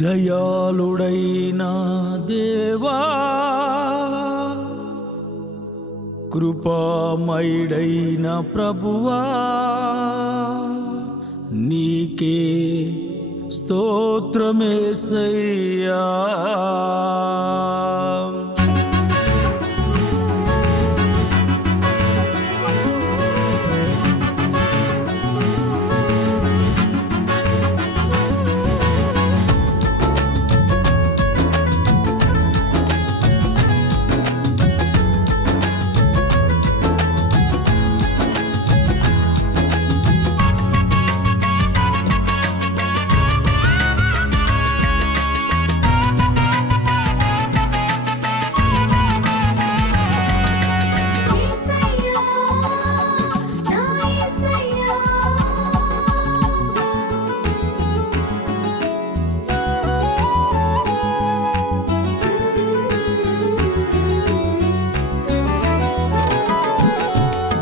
దయాళుడైన దేవా కృపామయుడైన ప్రభువా నీకే స్తోత్రమేసయ్యా.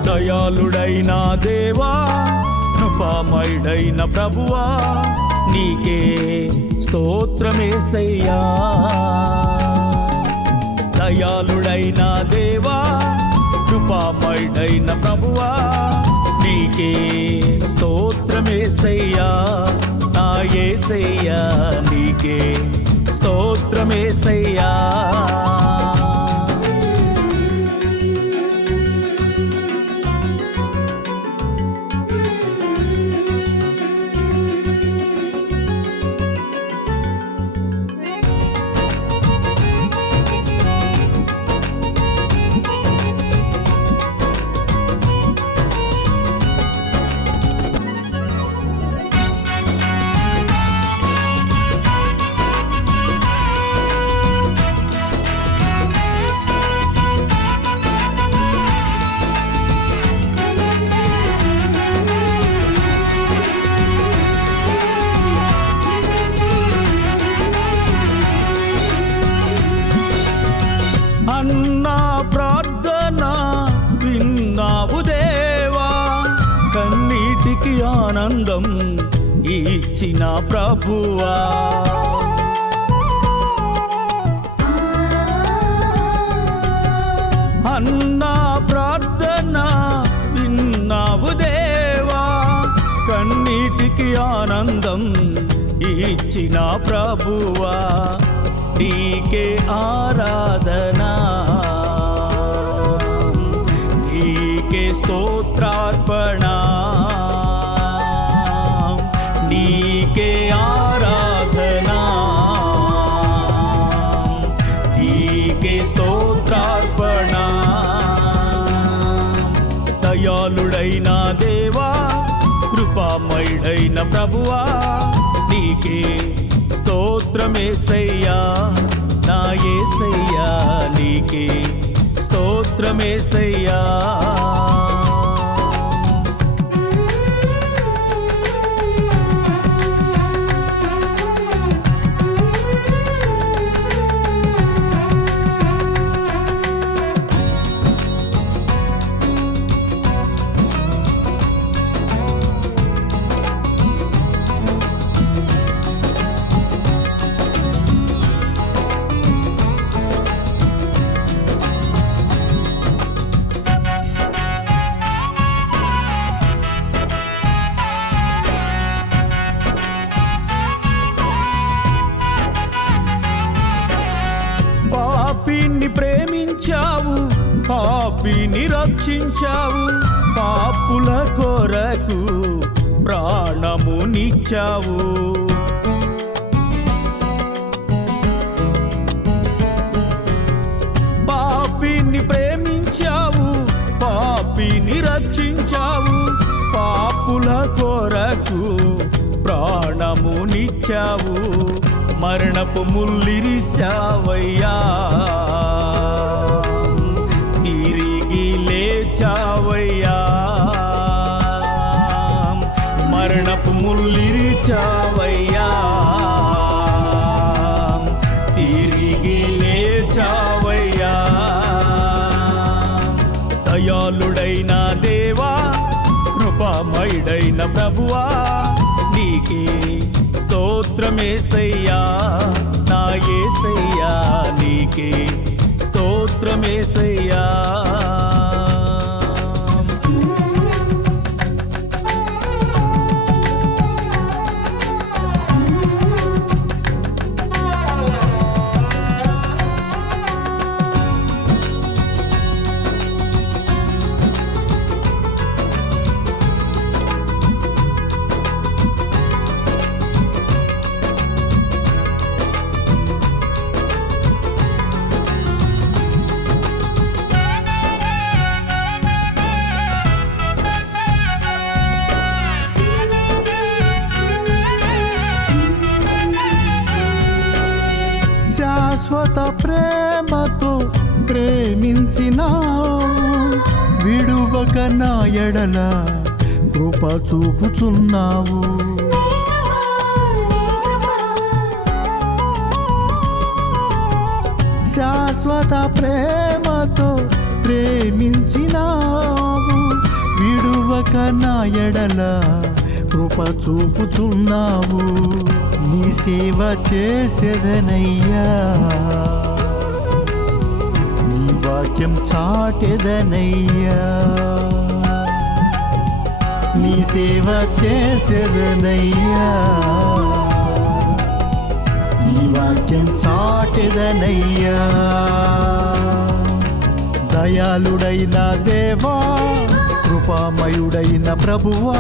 దయాళుడైన దేవా కృపామయుడైన ప్రభువా నీకే స్తోత్రమేసయ్యా. దయాళుడైన దేవా కృపామయుడైన ప్రభువా నీకే స్తోత్రమేసయ్యా. నా యేసయ్యా నీకే స్తోత్రమేసయ్యా. ప్రభువా. అన్నా ప్రార్థన విన్నావు దేవా. కన్నీటికి ఆనందం ఇచ్చిన ప్రభువా. నీకే ఆరాధనా. నీకే స్తోత్రార్పణ. దయాళుడైన దేవా కృపామయుడైన ప్రభువా నీకే స్తోత్రమేసయ్యా నా యేసయ్యా నీకే స్తోత్రమేసయ్యా పాపిని రక్షించావు పాపుల కొరకు ప్రాణమునిచ్చావు. పాపిని ప్రేమించావు పాపిని రక్షించావు పాపుల కొరకు ప్రాణమునిచ్చావు. మరణపు ముల్లిరిశావయ్యా ముల్లిరిచావయ్యా తిరిగి లేచావయ్యా. దయాళుడైన దేవా కృపామయుడైన ప్రభువా నీకే స్తోత్రమేసయ్యా స్తోత్రమేసయ్యా. నా ఏసయ్యా నీకే స్తోత్రమేసయ్యా. శాశ్వత ప్రేమతో ప్రేమించినావు. విడువక నా ఎడల కృప చూపుచున్నావు. శాశ్వత ప్రేమతో ప్రేమించినావు. విడువక నా ఎడల కృప చూపుచున్నావు. నీ సేవ చేసేదనయ్యా. నీ వాక్యం చాటెదనయ్యా. నీ సేవ చేసేదనయ్యా. నీ వాక్యం చాటెదనయ్యా. దయాళుడైన దేవా కృపామయుడైన ప్రభువా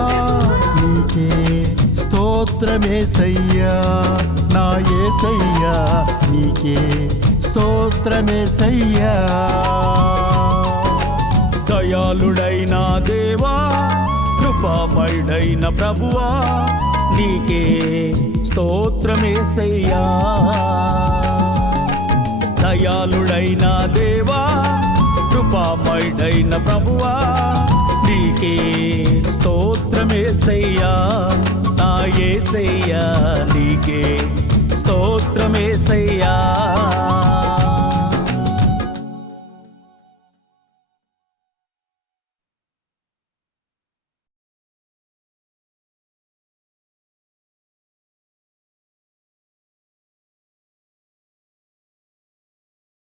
నీకే స్తోత్రమేసయ్యా నా ఏసయ్యా నీకే స్తోత్రమేసయ్యా దయాళుడైన దేవా కృపామయుడైన ప్రభువా నీకే స్తోత్రమేసయ్యా దయాళుడైన దేవా కృపామయుడైన ప్రభువా నీకే స్తోత్రమేసయ్యా నా ఏసయ్యా నీకే స్తోత్రమేసయ్యా